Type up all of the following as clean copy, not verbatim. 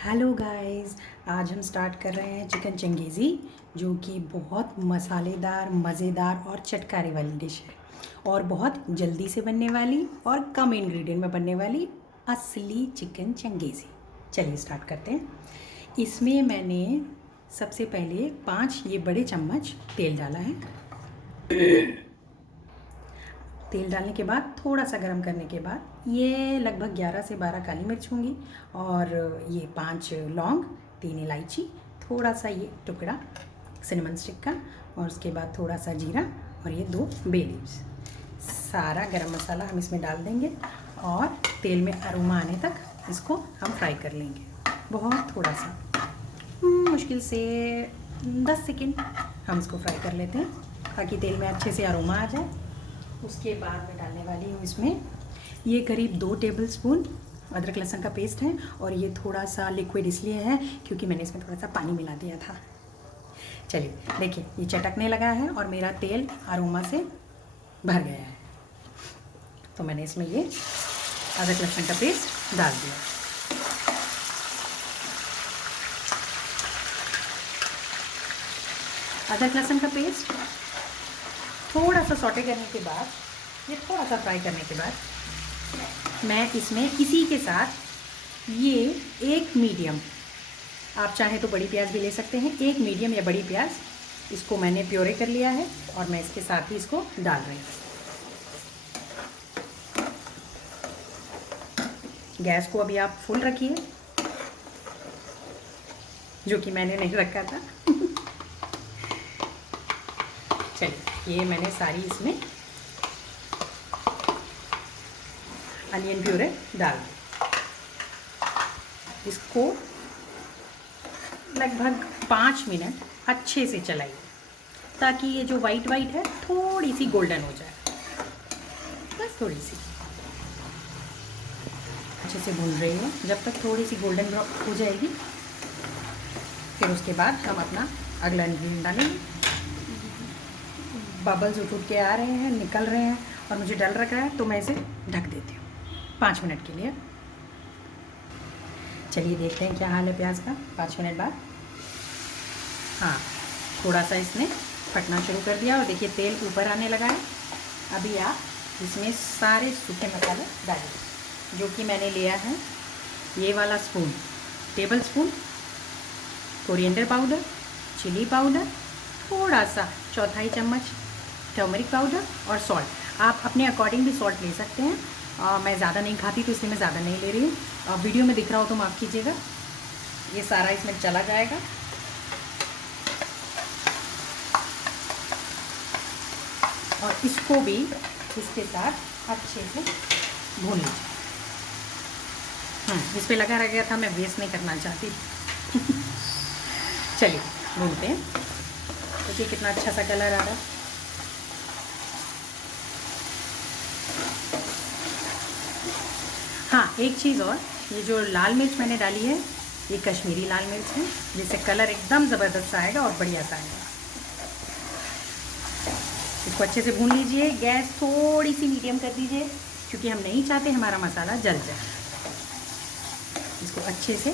Hello guys, आज हम start कर रहे हैं चिकन चंगेज़ी, जो कि बहुत मसालेदार, मज़ेदार और चटकारे वाली डिश है और बहुत जल्दी से बनने वाली और कम इंग्रेडिएंट में बनने वाली असली चिकन चंगेज़ी। चलिए स्टार्ट करते हैं। इसमें मैंने सबसे पहले 5 ये बड़े चम्मच तेल डाला है। तेल डालने के बाद थोड़ा सा गर्म करने के बाद ये लगभग 11 से 12 काली मिर्च होंगी और ये 5 लौंग, 3 इलायची, थोड़ा सा ये टुकड़ा सिनेमन स्टिक का और उसके बाद थोड़ा सा जीरा और ये 2 बे लीव्स। सारा गरम मसाला हम इसमें डाल देंगे और तेल में अरोमा आने तक इसको हम फ्राई कर लेंगे। बहुत थोड़ा सा, मुश्किल से 10 सेकेंड हम इसको फ्राई कर लेते हैं ताकि तेल में अच्छे से अरोमा आ जाए। उसके बाद मैं डालने वाली हूँ इसमें ये करीब 2 टेबलस्पून अदरक लहसुन का पेस्ट है और ये थोड़ा सा लिक्विड इसलिए है क्योंकि मैंने इसमें थोड़ा सा पानी मिला दिया था। चलिए देखिए, ये चटकने लगा है और मेरा तेल अरोमा से भर गया है, तो मैंने इसमें ये अदरक लहसुन का पेस्ट डाल दिया। अदरक लहसुन का पेस्ट थोड़ा सा सौटे करने के बाद, ये थोड़ा सा फ्राई करने के बाद मैं इसमें इसी के साथ ये एक मीडियम, आप चाहें तो बड़ी प्याज भी ले सकते हैं, एक मीडियम या बड़ी प्याज इसको मैंने प्योरे कर लिया है और मैं इसके साथ ही इसको डाल रही हूँ। गैस को अभी आप फुल रखिए, जो कि मैंने नहीं रखा था। चलिए, ये मैंने सारी इसमें अनियन प्यूरे डाल दी। इसको लगभग 5 मिनट अच्छे से चलाइए ताकि ये जो वाइट वाइट है थोड़ी सी गोल्डन हो जाए, बस थोड़ी सी अच्छे से भून रही है जब तक थोड़ी सी गोल्डन हो जाएगी। फिर उसके बाद हम अपना अगला इंग्रेडिएंट डालेंगे। बबल्स उठ के आ रहे हैं, निकल रहे हैं और मुझे डर लग रहा है, तो मैं इसे ढक देती हूँ 5 मिनट के लिए। चलिए देखते हैं क्या हाल है प्याज का 5 मिनट बाद। हाँ, थोड़ा सा इसने फटना शुरू कर दिया और देखिए तेल ऊपर आने लगा है। अभी आप इसमें सारे सूखे मसाले डालिए, जो कि मैंने लिया है ये वाला spoon, tablespoon coriander powder, chilli powder, थोड़ा सा 1/4 चम्मच टर्मरिक पाउडर और सॉल्ट। आप अपने अकॉर्डिंग भी सॉल्ट ले सकते हैं। मैं ज़्यादा नहीं खाती तो इसलिए मैं ज़्यादा नहीं ले रही हूँ। वीडियो में दिख रहा हो तो माफ़ कीजिएगा। ये सारा इसमें चला जाएगा और इसको भी इसके साथ अच्छे से भून लीजिए। इस पर लगा रह गया था, मैं वेस्ट नहीं करना चाहती। चलिए भूनते हैं। देखिए कितना अच्छा सा कलर आ रहा है। हाँ, एक चीज़ और, ये जो लाल मिर्च मैंने डाली है ये कश्मीरी लाल मिर्च है, जिससे कलर एकदम ज़बरदस्त आएगा और बढ़िया सा आएगा। इसको अच्छे से भून लीजिए। गैस थोड़ी सी मीडियम कर दीजिए क्योंकि हम नहीं चाहते हमारा मसाला जल जाए। इसको अच्छे से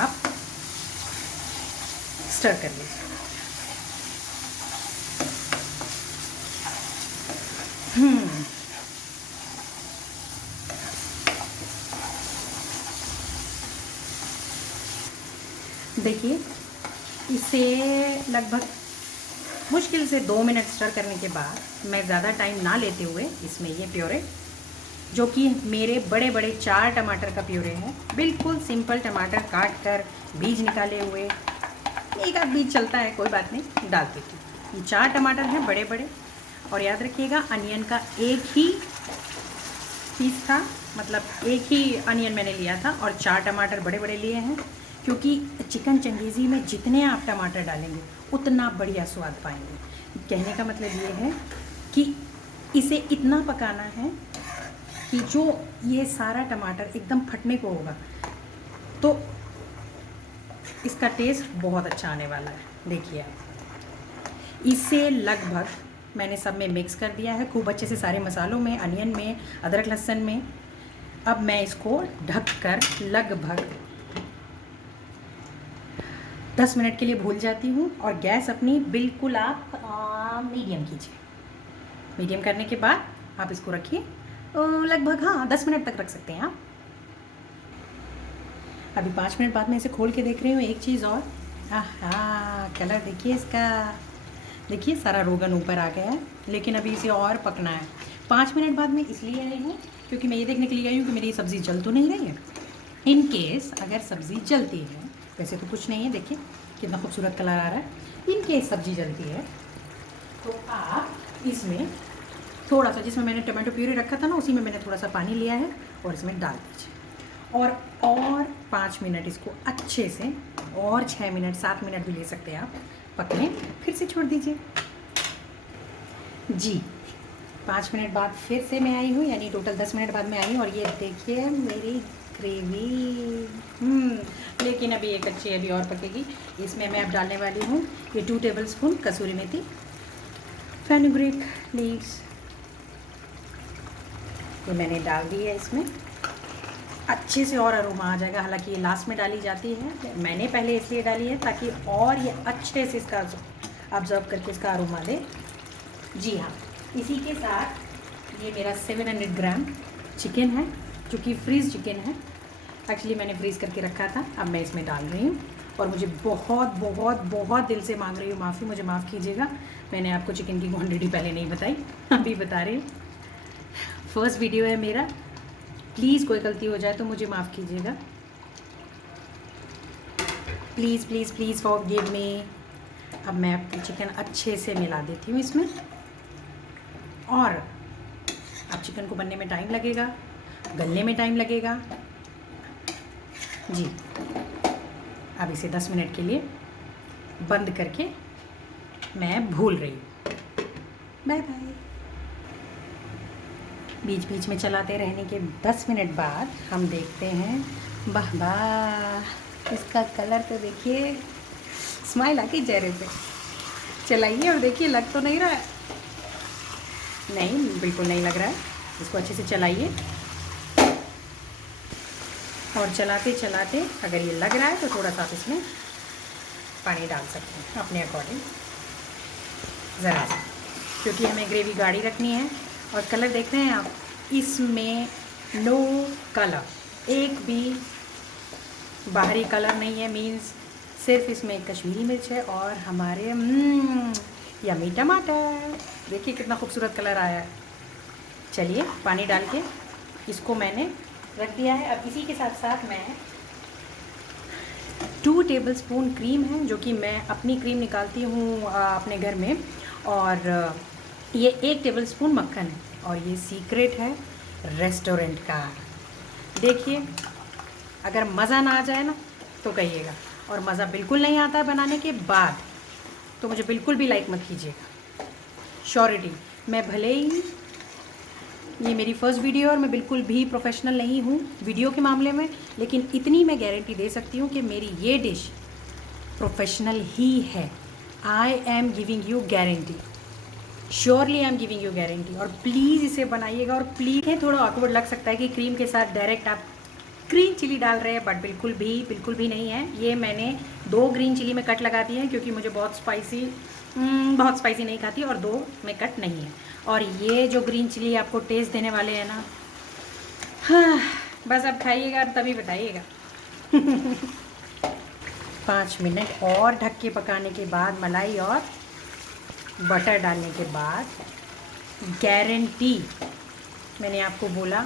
आप स्टर कर लीजिए। देखिए, इसे लगभग मुश्किल से 2 मिनट स्टर करने के बाद मैं ज़्यादा टाइम ना लेते हुए इसमें ये प्योरे, जो कि मेरे बड़े बड़े 4 टमाटर का प्योरे है, बिल्कुल सिंपल टमाटर काट कर बीज निकाले हुए, एक आध बीज चलता है कोई बात नहीं, डाल देती हूँ। ये 4 टमाटर हैं बड़े बड़े, और याद रखिएगा अनियन का एक ही पीस था, मतलब एक ही अनियन मैंने लिया था और 4 टमाटर बड़े बड़े लिए हैं, क्योंकि चिकन चंगेज़ी में जितने आप टमाटर डालेंगे उतना बढ़िया स्वाद पाएंगे। कहने का मतलब ये है कि इसे इतना पकाना है कि जो ये सारा टमाटर एकदम फटने को होगा, तो इसका टेस्ट बहुत अच्छा आने वाला है। देखिए आप, इसे लगभग मैंने सब में मिक्स कर दिया है खूब अच्छे से, सारे मसालों में, अनियन में, अदरक लहसुन में। अब मैं इसको ढक कर लगभग 10 मिनट के लिए भूल जाती हूँ और गैस अपनी बिल्कुल आप मीडियम कीजिए। मीडियम करने के बाद आप इसको रखिए लगभग 10 मिनट तक रख सकते हैं आप। अभी 5 मिनट बाद मैं इसे खोल के देख रही हूँ। एक चीज़ और, आहा कलर देखिए इसका, देखिए सारा रोगन ऊपर आ गया है, लेकिन अभी इसे और पकना है। 5 मिनट बाद मैं इसलिए आई हूँ क्योंकि मैं ये देखने के लिए आई हूँ कि मेरी सब्ज़ी जल तो नहीं रही है। इन केस अगर सब्ज़ी जलती है, वैसे तो कुछ नहीं है, देखिए कितना खूबसूरत कलर आ रहा है। इन केस सब्ज़ी जलती है तो आप इसमें थोड़ा सा, जिसमें मैंने टमाटो प्यूरी रखा था ना, उसी में मैंने थोड़ा सा पानी लिया है और इसमें डाल दीजिए और 5 मिनट इसको अच्छे से, और 6 मिनट 7 मिनट भी ले सकते हैं आप, पकने, फिर से छोड़ दीजिए। जी 5 मिनट बाद फिर से मैं आई हूँ, यानी टोटल 10 मिनट बाद मैं आई हूँ और ये देखिए मेरी ग्रेवी। लेकिन अभी एक अच्छी अभी और पकेगी। इसमें मैं अब डालने वाली हूँ ये 2 टेबलस्पून कसूरी मेथी, फेनुग्रीक लीव्स, ये मैंने डाल दी है। इसमें अच्छे से और अरोमा आ जाएगा। हालांकि ये लास्ट में डाली जाती है, मैंने पहले इसलिए डाली है ताकि और ये अच्छे से इसका ऑब्जर्व करके इसका अरोमा दे। जी हाँ, इसी के साथ ये मेरा 700 ग्राम चिकन है, जो कि फ्रीज़ चिकन है। एक्चुअली मैंने फ्रीज़ करके रखा था, अब मैं इसमें डाल रही हूँ। और मुझे बहुत बहुत बहुत दिल से मांग रही हूँ माफ़ी, मुझे माफ़ कीजिएगा, मैंने आपको चिकन की क्वान्टिटी पहले नहीं बताई, अभी बता रही हूँ। फर्स्ट वीडियो है मेरा, प्लीज़ कोई गलती हो जाए तो मुझे माफ़ कीजिएगा। Please please please forgive me. अब मैं अपनी चिकन अच्छे से मिला देती हूँ इसमें, और अब चिकन को बनने में टाइम लगेगा, गलने में टाइम लगेगा। जी अब इसे 10 मिनट के लिए बंद करके मैं भूल रही हूँ। Bye bye. बीच बीच में चलाते रहने के 10 मिनट बाद हम देखते हैं, वाह वाह इसका कलर तो देखिए, स्माइल आ गई चेहरे पे। चलाइए और देखिए, लग तो नहीं रहा है, नहीं बिल्कुल नहीं लग रहा है। इसको अच्छे से चलाइए और चलाते चलाते अगर ये लग रहा है तो थोड़ा सा आप इसमें पानी डाल सकते हैं अपने अकॉर्डिंग, ज़रा सा, क्योंकि हमें ग्रेवी गाढ़ी रखनी है। और कलर देख रहे हैं आप, इसमें नो कलर, एक भी बाहरी कलर नहीं है, मीन्स सिर्फ इसमें कश्मीरी मिर्च है और हमारे यम्मी टमाटर। देखिए कितना खूबसूरत कलर आया है। चलिए पानी डाल के इसको मैंने रख दिया है। अब इसी के साथ साथ मैं 2 टेबलस्पून क्रीम है, जो कि मैं अपनी क्रीम निकालती हूँ अपने घर में, और ये 1 टेबलस्पून मक्खन है, और ये सीक्रेट है रेस्टोरेंट का। देखिए अगर मज़ा ना आ जाए ना तो कहिएगा, और मज़ा बिल्कुल नहीं आता है बनाने के बाद तो मुझे बिल्कुल भी लाइक मत कीजिएगा। श्योरिटी, मैं भले ही ये मेरी फ़र्स्ट वीडियो और मैं बिल्कुल भी प्रोफेशनल नहीं हूँ वीडियो के मामले में, लेकिन इतनी मैं गारंटी दे सकती हूँ कि मेरी ये डिश प्रोफेशनल ही है। I am giving you guarantee, surely I am giving you guarantee. और प्लीज़ इसे बनाइएगा। और प्लीज़ है, थोड़ा ऑकवर्ड लग सकता है कि क्रीम के साथ डायरेक्ट आप ग्रीन चिली डाल रहे हैं, बट बिल्कुल भी नहीं है। ये मैंने 2 ग्रीन चिली में कट लगा दिए हैं, क्योंकि मुझे बहुत स्पाइसी नहीं खाती, और 2 में कट नहीं है। और ये जो ग्रीन चिली आपको टेस्ट देने वाले हैं ना, हाँ बस अब खाइएगा तभी बताइएगा। 5 मिनट और ढक के पकाने के बाद, मलाई और बटर डालने के बाद, गारंटी, मैंने आपको बोला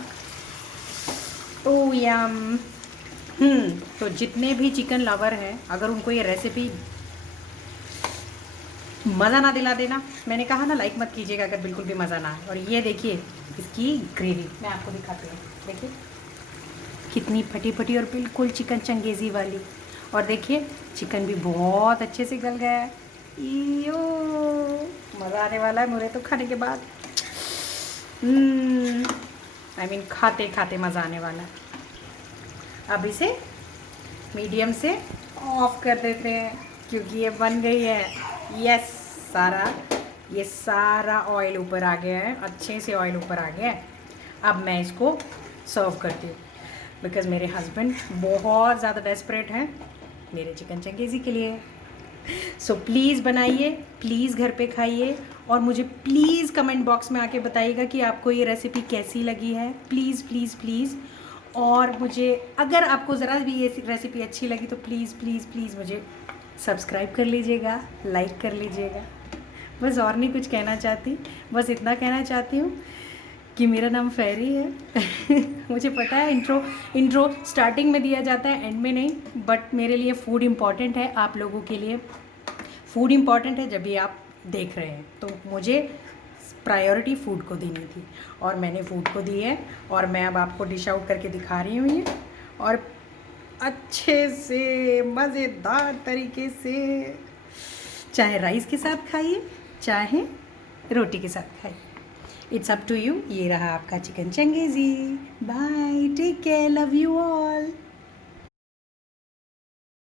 ओ यम। तो जितने भी चिकन लवर हैं, अगर उनको ये रेसिपी मज़ा ना दिला देना, मैंने कहा ना लाइक मत कीजिएगा अगर बिल्कुल भी मज़ा ना आए। और ये देखिए इसकी ग्रेवी मैं आपको दिखाती हूँ, देखिए कितनी फटी फटी और बिल्कुल चिकन चंगेज़ी वाली। और देखिए चिकन भी बहुत अच्छे से गल गया है। यो मज़ा आने वाला है मुझे तो खाने के बाद, आई मीन खाते खाते मज़ा आने वाला है। अब इसे मीडियम से ऑफ कर देते हैं, क्योंकि ये बन गई है। यस, ये सारा ऑयल ऊपर आ गया है, अच्छे से ऑयल ऊपर आ गया है। अब मैं इसको सर्व करती हूँ, बिकॉज़ मेरे हस्बैंड बहुत ज़्यादा डेस्परेट हैं मेरे चिकन चंगेज़ी के लिए। सो प्लीज़ बनाइए, प्लीज़ घर पे खाइए और मुझे प्लीज़ कमेंट बॉक्स में आके बताइएगा कि आपको ये रेसिपी कैसी लगी है। Please please please. और मुझे अगर आपको ज़रा भी ये रेसिपी अच्छी लगी तो प्लीज़ प्लीज़ प्लीज़ मुझे सब्सक्राइब कर लीजिएगा, लाइक कर लीजिएगा। बस और नहीं कुछ कहना चाहती, बस इतना कहना चाहती हूँ कि मेरा नाम फेरी है। मुझे पता है इंट्रो स्टार्टिंग में दिया जाता है, एंड में नहीं, बट मेरे लिए फूड इम्पॉर्टेंट है। आप लोगों के लिए फूड इम्पॉर्टेंट है जब भी आप देख रहे हैं, तो मुझे प्रायोरिटी फूड को देनी थी और मैंने फूड को दी है। और मैं अब आपको डिश आउट करके दिखा रही हूँ ये, और अच्छे से मज़ेदार तरीके से, चाहे राइस के साथ खाइए चाहे रोटी के साथ खाइए, इट्स अप टू यू। ये रहा आपका chicken Changezi. Bye, take care, love you all.